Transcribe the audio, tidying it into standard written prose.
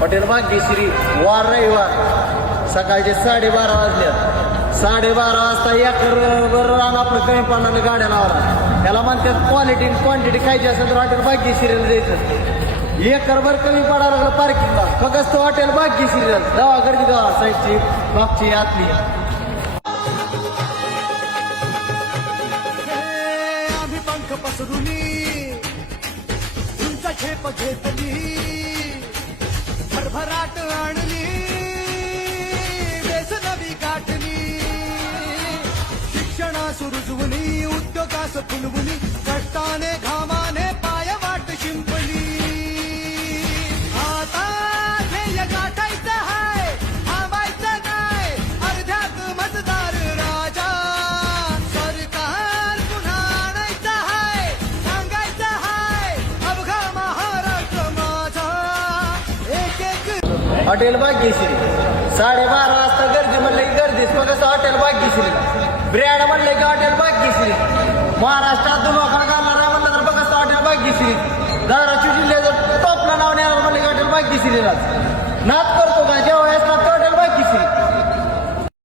Hotel Bhagyashree वार रविवार सकाळचे 12:30 वाजल्या. 12:30 वाजता एकर बरं रान आपलं कमी पाण्याने गाड्या लावला. त्याला म्हणतात क्वालिटी क्वांटिटी खायची असेल तर हॉटेल भाग्यश्रीला जायचं. एकरभर कमी पडायला लागलं पार्किंगला. फक्त तो हॉटेल भाग्यश्रीला गावाकडची गावा साईडची मागची आतली. आम्ही पंख पसरुनी तुमचा झेप घेतली भरभराट आणली बेस नवी गाठली शिक्षणा सुरुजवली उद्योगास फुलवली कष्टाने घामाने पाय वाट शिंपली आता ध्येय गाठायचं हाय थांबायचं नाही अर्ध्यात मतदार राजा सरकार पुन्हा आणायचं हाय सांगायचं हाय अवघा महाराष्ट्र माझा एक एक हॉटेल भाग्यश्री 12:30 वाजता गर्दी म्हणलं की गर्दीच. मग कसं हॉटेल भाग्यश्री ब्रँड म्हणलं की हॉटेल भाग्यश्री. महाराष्ट्रात लोकांना घालणार म्हणलं तर बघ असं हॉटेल भाग्यश्री. धाराशिव जिल्ह्याचं टॉपला नाव न्यायला म्हणलं की हॉटेल भाग्यश्रीलाच. नाद करतो का जेव्हा नाद हॉटेल